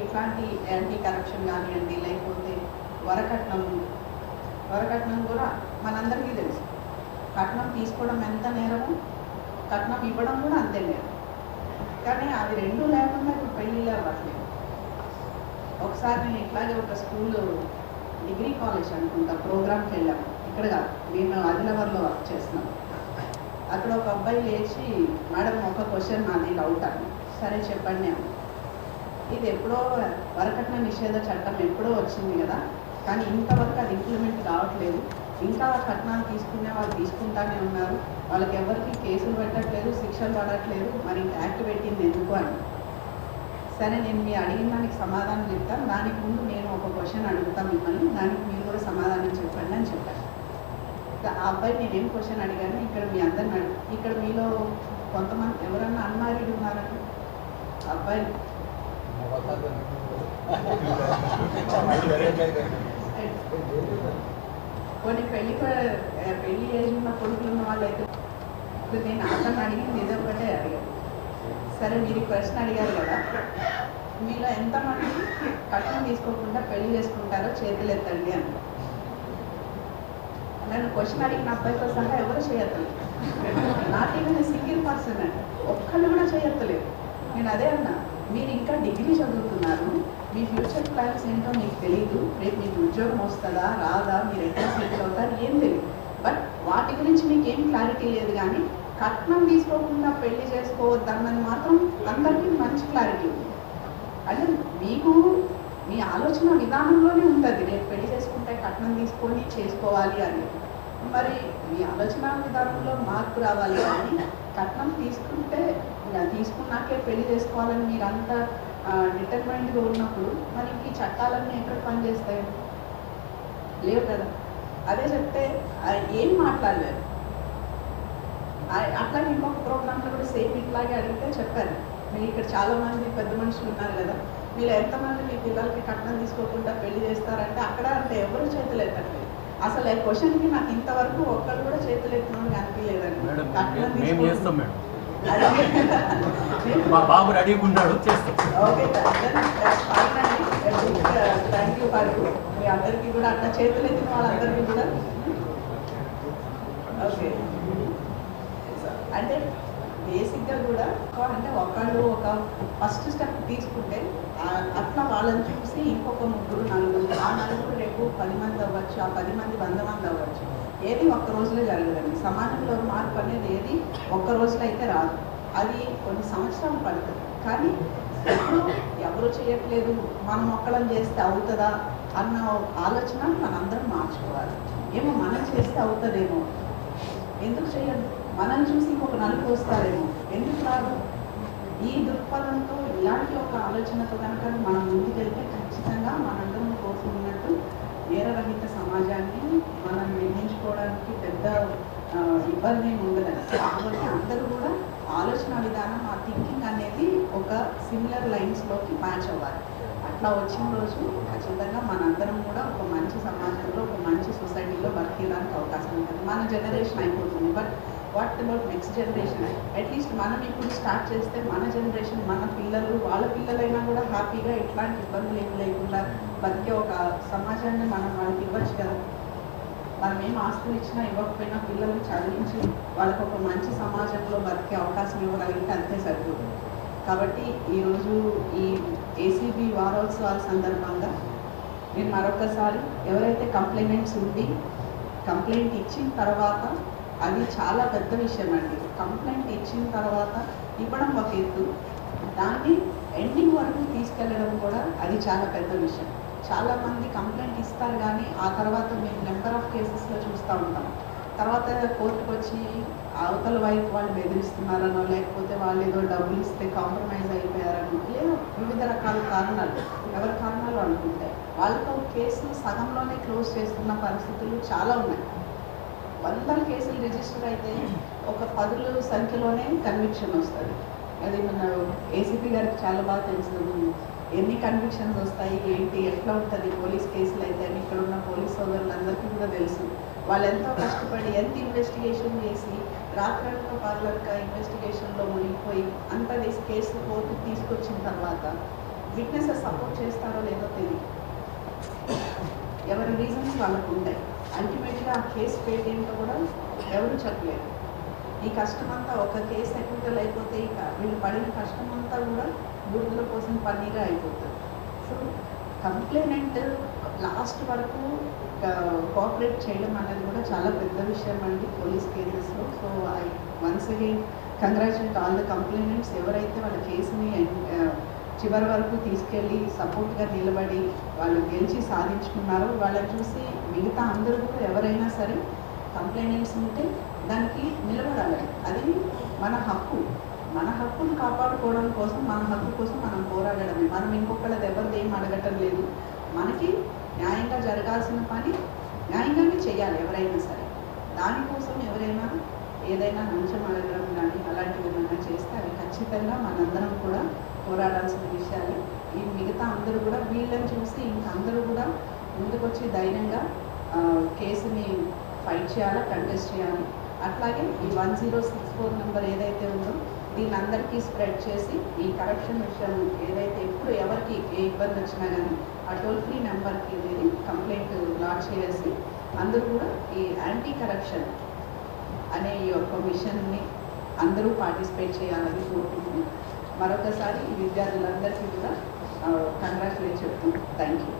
ఇట్లాంటి యాంటీ కరప్షన్ కానివ్వండి, లేకపోతే వరకట్నం కూడా మనందరికీ తెలుసు. కట్నం తీసుకోవడం ఎంత నేరమో కట్నం ఇవ్వడం కూడా అంతే నేరం. కానీ అది రెండూ లేకుండా ఇప్పుడు పెళ్ళిళ్ళు అవ్వట్లేదు. ఒకసారి నేను ఇట్లాగే ఒక స్కూల్ డిగ్రీ కాలేజ్ అనుకుంటా ప్రోగ్రామ్కి వెళ్ళాము. ఇక్కడ కాదు, నేను ఆదిలాబాద్లో వర్క్ చేస్తున్నాను. అక్కడ ఒక అబ్బాయి లేచి, మేడం ఒక క్వశ్చన్ నాది డౌట్ అని. సరే చెప్పండి అని. ఇది ఎప్పుడో వరకట్న నిషేధ చట్టం ఎప్పుడో వచ్చింది కదా, కానీ ఇంతవరకు అది ఇంప్లిమెంట్ కావట్లేదు. ఇంకా కట్నాలు తీసుకునే వాళ్ళు తీసుకుంటానే ఉన్నారు. వాళ్ళకి ఎవరికి కేసులు పెట్టట్లేదు, శిక్షలు పడట్లేదు. మరి ఇంకా యాక్ట్ పెట్టింది ఎందుకు అని. సరే నేను మీ అడిగిన దానికి సమాధానం చెప్తాను, దానికి ముందు నేను ఒక క్వశ్చన్ అడుగుతాను మిమ్మల్ని, దానికి మీరు కూడా సమాధానం చెప్పండి అని చెప్పాను. ఆ అబ్బాయి నేనేం క్వశ్చన్ అడిగాను, ఇక్కడ మీ అందరిని ఇక్కడ మీలో కొంతమంది ఎవరన్నా అన్మ్యారీడ్ ఉన్నారని అబ్బాయి కొన్ని పెళ్లి ఏజ్ ఉన్న కొడుకులు ఉన్న వాళ్ళు అయితే నేను అతను అడిగింది ఏదో ఒకటే అడిగాను. సరే మీరు ఈ ప్రశ్న అడిగారు కదా, మీలో ఎంతమంది కట్నం తీసుకోకుండా పెళ్లి చేసుకుంటారో చేతులు ఎత్తండి అని. నన్ను క్వశ్చన్ అడిగిన అబ్బాయితో సహా ఎవరు చేయట్లేదు. నాట్ ఈవెన్ సింగిల్ పర్సన్ అండి, ఒక్కళ్ళు కూడా చేయట్లేదు. నేను అదే అన్నా, మీరు ఇంకా డిగ్రీ చదువుతున్నారు, మీ ఫ్యూచర్ ప్లాన్స్ ఏంటో మీకు తెలియదు, రేపు మీకు ఉద్యోగం వస్తుందా రాదా, మీరు ఎట్లా సెటిల్ అవుతారు ఏం తెలియదు. బట్ వాటి గురించి మీకు ఏం క్లారిటీ లేదు. కానీ కట్నం తీసుకోకుండా పెళ్లి చేసుకోవద్దన్నది మాత్రం అందరికీ మంచి క్లారిటీ ఉంది. అంటే మీకు మీ ఆలోచన విధానంలోనే ఉంటుంది, రేపు పెళ్లి చేసుకుంటే కట్నం తీసుకొని చేసుకోవాలి అని. మరి మీ ఆలోచన విధానంలో మార్పు రావాలి కానీ కట్నం తీసుకుంటే తీసుకున్నాకే పెళ్లి చేసుకోవాలని మీరు అంత డిటర్మైన్డ్గా ఉన్నప్పుడు మరి ఈ చట్టాలన్నీ ఎక్కడ పనిచేస్తాయి? లేవు కదా. అదే చెప్తే ఏం మాట్లాడలేదు. అట్లాగే ఇంకొక ప్రోగ్రాంలో కూడా సేమ్ ఇట్లాగే అడిగితే చెప్పారు, మీరు ఇక్కడ చాలామంది పెద్ద మనుషులు ఉన్నారు కదా, మీరు ఎంతమంది మీ పిల్లలకి కట్నం తీసుకోకుండా పెళ్లి చేస్తారంటే అక్కడ అంటే ఎవరు చేతులు ఎత్తట్లేదు. అసలు ఆ క్వశ్చన్కి నాకు ఇంతవరకు ఒక్కరు కూడా చేతులు ఎత్తినోడు అనిపించలేదండి. కట్నం మా బాబు రెడీగా ఉన్నాడు, చేస్తాం. Okay, thank you for me అందరికీ కూడా అట్లా చేతులు ఎత్తిన వాళ్ళందరికీ కూడా. ఓకే, అంటే బేసిక్గా కూడా అంటే ఒకళ్ళు ఒక ఫస్ట్ స్టెప్ తీసుకుంటే అట్లా వాళ్ళని చూసి ఇంకొక ముగ్గురు నలుగురు, ఆ నలుగురు రేపు 10 మంది అవ్వచ్చు, ఆ 10 మంది 100 మంది అవ్వచ్చు. ఏది ఒక్క రోజులో జరగదండి. సమాజంలో మార్పు అనేది ఏది ఒక్క రోజులో అయితే రాదు, అది కొన్ని సంవత్సరాలు పడుతుంది. కానీ ఎప్పుడు ఎవరు చేయట్లేదు, మనం ఒక్కళ్ళని చేస్తే అవుతుందా అన్న ఆలోచన మనందరం మార్చుకోవాలి. ఏమో మనం చేస్తే అవుతుందేమో, ఎందుకు చేయదు, మనం చూసి ఇంకొక నలుగురు వస్తారేమో, ఎందుకు రాదు? ఈ దృక్పథంతో ఇలాంటి ఒక ఆలోచనతో కనుక మనం ముందుకెళ్తే ఖచ్చితంగా మనందరం కోరుకున్నట్టు నేరరహిత సమాజాన్ని మనం నిర్మించుకోవడానికి పెద్ద ఇబ్బంది ఏమి ఉండదండి. కాబట్టి అందరూ కూడా ఆలోచన విధానం, ఆ థింకింగ్ అనేది ఒక సిమిలర్ లైన్స్లోకి మ్యాచ్ అవ్వాలి. అట్లా వచ్చిన రోజు ఖచ్చితంగా మనందరం కూడా ఒక మంచి సమాజంలో, ఒక మంచి సొసైటీలో బతికేయడానికి అవకాశం ఉంటుంది. మన జనరేషన్ అయిపోతుంది, but what about next generation? At least మనం ఇప్పుడు స్టార్ట్ చేస్తే మన జనరేషన్, మన పిల్లలు, వాళ్ళ పిల్లలైనా కూడా హ్యాపీగా ఎట్లాంటి ఇబ్బందులు ఏమి లేకుండా బతికే ఒక సమాజాన్ని మనం వాళ్ళకి ఇవ్వచ్చు కదా. మనం ఏం ఆస్తులు ఇచ్చినా ఇవ్వకపోయినా పిల్లల్ని చదివించి వాళ్ళకి ఒక మంచి సమాజంలో బతికే అవకాశం ఇవ్వగలిగితే అంతే సరిపోతుంది. కాబట్టి ఈరోజు ఈ ఏసీబీ వారోత్సవాల సందర్భంగా నేను మరొకసారి ఎవరైతే కంప్లైంట్స్ ఉండి కంప్లైంట్ ఇచ్చిన తర్వాత, అది చాలా పెద్ద విషయం అండి. కంప్లైంట్ ఇచ్చిన తర్వాత ఇవ్వడం ఒక ఎత్తు, దాన్ని ఎండింగ్ వరకు తీసుకెళ్ళడం కూడా అది చాలా పెద్ద విషయం. చాలామంది కంప్లైంట్ ఇస్తారు కానీ ఆ తర్వాత మేము నెంబర్ ఆఫ్ కేసెస్లో చూస్తూ ఉంటాం. తర్వాత కోర్టుకు వచ్చి అవతల వైపు వాళ్ళు బెదిరిస్తున్నారనో, లేకపోతే వాళ్ళు ఏదో డబ్బులు ఇస్తే కాంప్రమైజ్ అయిపోయారనో, లేదా వివిధ రకాల కారణాలు, ఎవరి కారణాలు అనుకుంటే వాళ్ళతో కేసు సగంలోనే క్లోజ్ చేస్తున్న పరిస్థితులు చాలా ఉన్నాయి. 100 కేసులు రిజిస్టర్ అయితే ఒక 10 సంఖ్యలోనే కన్విక్షన్ వస్తుంది. అది మన ఏసీపీ గారికి చాలా బాగా తెలుసు, ఎన్ని కన్విక్షన్స్ వస్తాయి ఏంటి, ఎట్లా ఉంటుంది పోలీస్ కేసులు అయితే. ఇక్కడ ఉన్న పోలీస్ సోదరులందరికీ కూడా తెలుసు, వాళ్ళు ఎంతో కష్టపడి ఎంత ఇన్వెస్టిగేషన్ చేసి రాత్రంతా పగలక ఇన్వెస్టిగేషన్లో మునిగిపోయి అంత కేసు కోర్టుకు తీసుకొచ్చిన తర్వాత విట్నెసెస్ సపోర్ట్ చేస్తారో లేదో తెలియదు. ఎవరి రీజన్స్ వాళ్ళకు ఉంటాయి. అల్టిమేట్గా ఆ కేసు పేట్ ఏంటో కూడా ఎవరు చెప్పలేరు. ఈ కష్టమంతా ఒక కేసు ఎక్విటల్ అయిపోతే ఇక వీళ్ళు పడిన కష్టమంతా కూడా బురదల కోసం పన్నీగా అయిపోతుంది. సో కంప్లైనెంట్ లాస్ట్ వరకు కోఆపరేట్ చేయడం అనేది కూడా చాలా పెద్ద విషయం అండి పోలీస్ కేసెస్లో. So I once again congratulate all the complainant's. ఎవరైతే వాళ్ళ కేసుని చివరి వరకు తీసుకెళ్ళి సపోర్ట్గా నిలబడి వాళ్ళు గెలిచి సాధించుకున్నారో వాళ్ళని చూసి మిగతా అందరూ కూడా ఎవరైనా సరే కంప్లైంట్స్ ఉంటే దానికి నిలబడాలి. అది మన హక్కు. మన హక్కును కాపాడుకోవడం కోసం, మన హక్కు కోసం మనం పోరాడడమే. మనం ఇంకొకళ్ళది ఎవరిది ఏం అడగటం లేదు. మనకి న్యాయంగా జరగాల్సిన పని న్యాయంగానే చేయాలి ఎవరైనా సరే. దానికోసం ఎవరైనా ఏదైనా లంచం అడగడం కానీ అలాంటివి ఏమైనా చేస్తే అవి ఖచ్చితంగా మనందరం కూడా పోరాడాల్సిన విషయాలు. ఈ మిగతా అందరూ కూడా వీళ్ళని చూసి ఇంకా అందరూ కూడా ముందుకొచ్చి ధైర్యంగా కేసుని ఫైట్ చేయాలా, కంటెస్ట్ చేయాలి. అట్లాగే ఈ 1064 నెంబర్ ఏదైతే ఉందో దీన్ని అందరికీ స్ప్రెడ్ చేసి ఈ కరప్షన్ విషయం ఏదైతే ఎప్పుడు ఎవరికి ఏ ఇబ్బంది వచ్చినా కానీ ఆ టోల్ ఫ్రీ నెంబర్కి అనేది కంప్లైంట్ లాడ్జ్ చేసి అందరూ కూడా ఈ యాంటీ కరప్షన్ అనే ఈ యొక్క మిషన్ని అందరూ పార్టిసిపేట్ చేయాలని కోరుకుంటున్నాను. మరొకసారి ఈ విద్యార్థులందరికీ కూడా కంగ్రాచులేట్ చెప్తూ థ్యాంక్ యూ.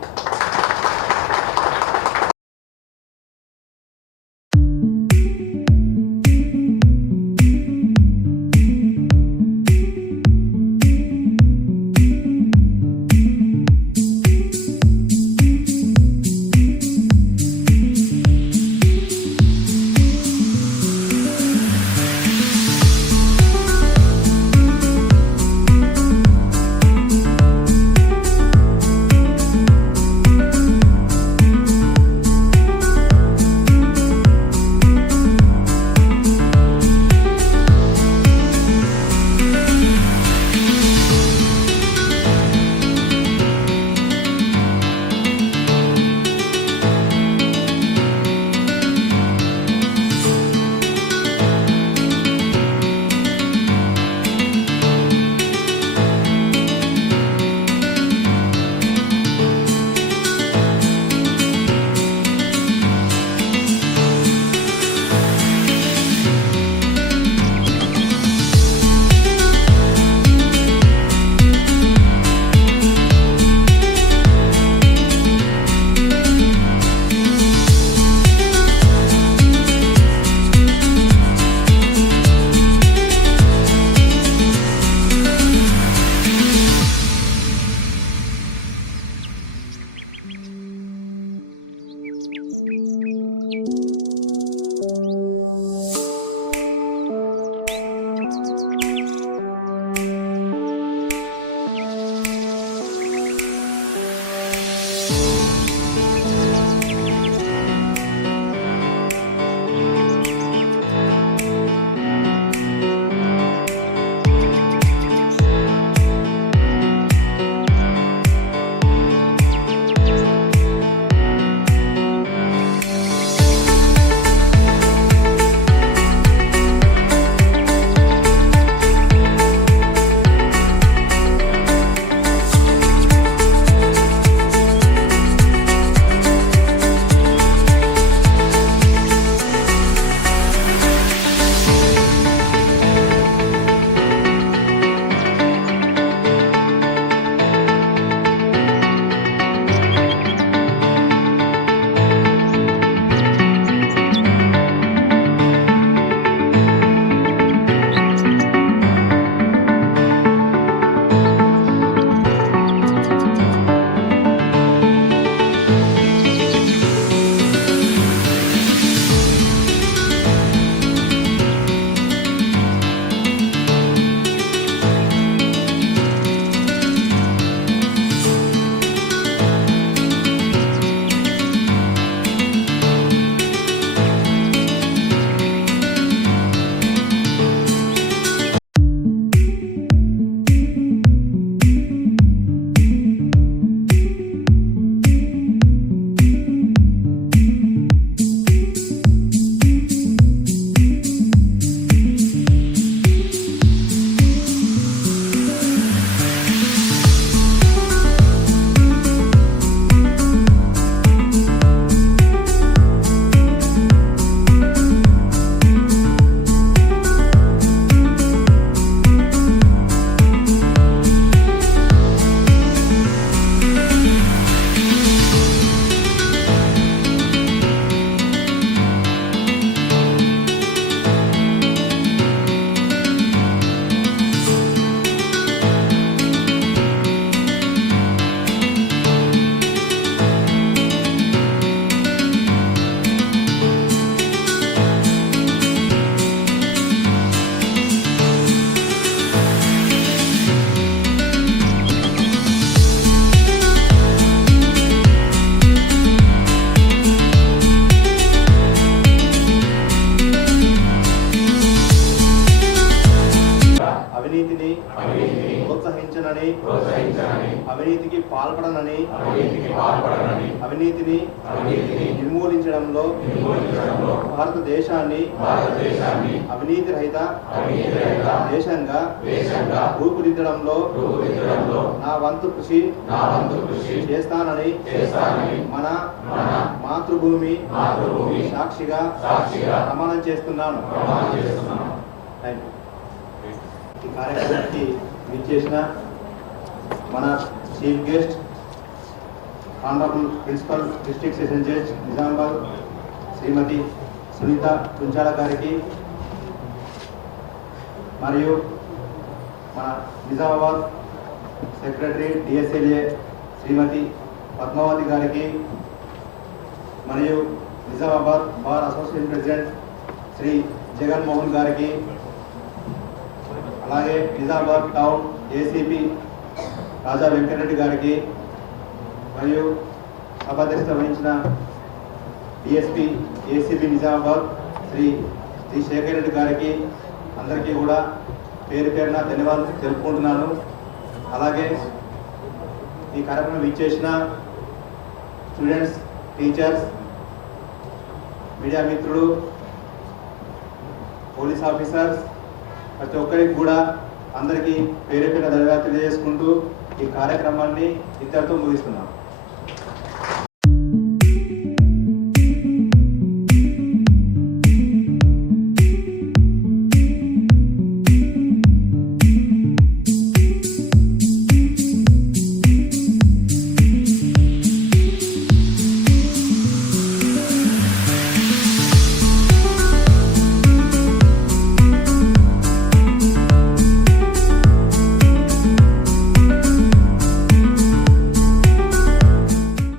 పాల్పడనని అవినీతిని నిర్మూలించడంలో భారతదేశాన్ని అవినీతి రహిత దేశంగా రూపుదిద్దడంలో నా వంతు కృషి చేస్తానని మన మాతృభూమి సాక్షిగా ప్రమాణం చేస్తున్నాను. Thank you. ఈ కార్యక్రమానికి విచ్చేసిన మన chief guest honourable principal district session judge Nizamabad Shrimati Sunitha Kunchala గారికి, మరియు మన నిజామాబాద్ సెక్రటరీ డిఎస్ఎల్ఏ శ్రీమతి పద్మావతి గారికి, మరియు Nizamabad bar association president Shri Jaganmohan గారికి, అలాగే నిజామాబాద్ టౌన్ ఏసీపీ రాజా వెంకటరెడ్డి గారికి, మరియు సభాధ్యక్షత వహించిన డిఎస్పీ ఏసీబీ నిజామాబాద్ శ్రీ శేఖర్ రెడ్డి గారికి అందరికీ కూడా పేరు పేరున ధన్యవాదాలు తెలుపుకుంటున్నాను. అలాగే ఈ కార్యక్రమం ఇచ్చేసిన స్టూడెంట్స్, టీచర్స్, మీడియా మిత్రులు, పోలీస్ ఆఫీసర్స్, ప్రతి ఒక్కరికి కూడా అందరికీ పేరు పేరున ధన్యవాదాలు తెలియజేసుకుంటూ ఈ కార్యక్రమాన్ని ఇద్దరితో ముగిస్తున్నాం.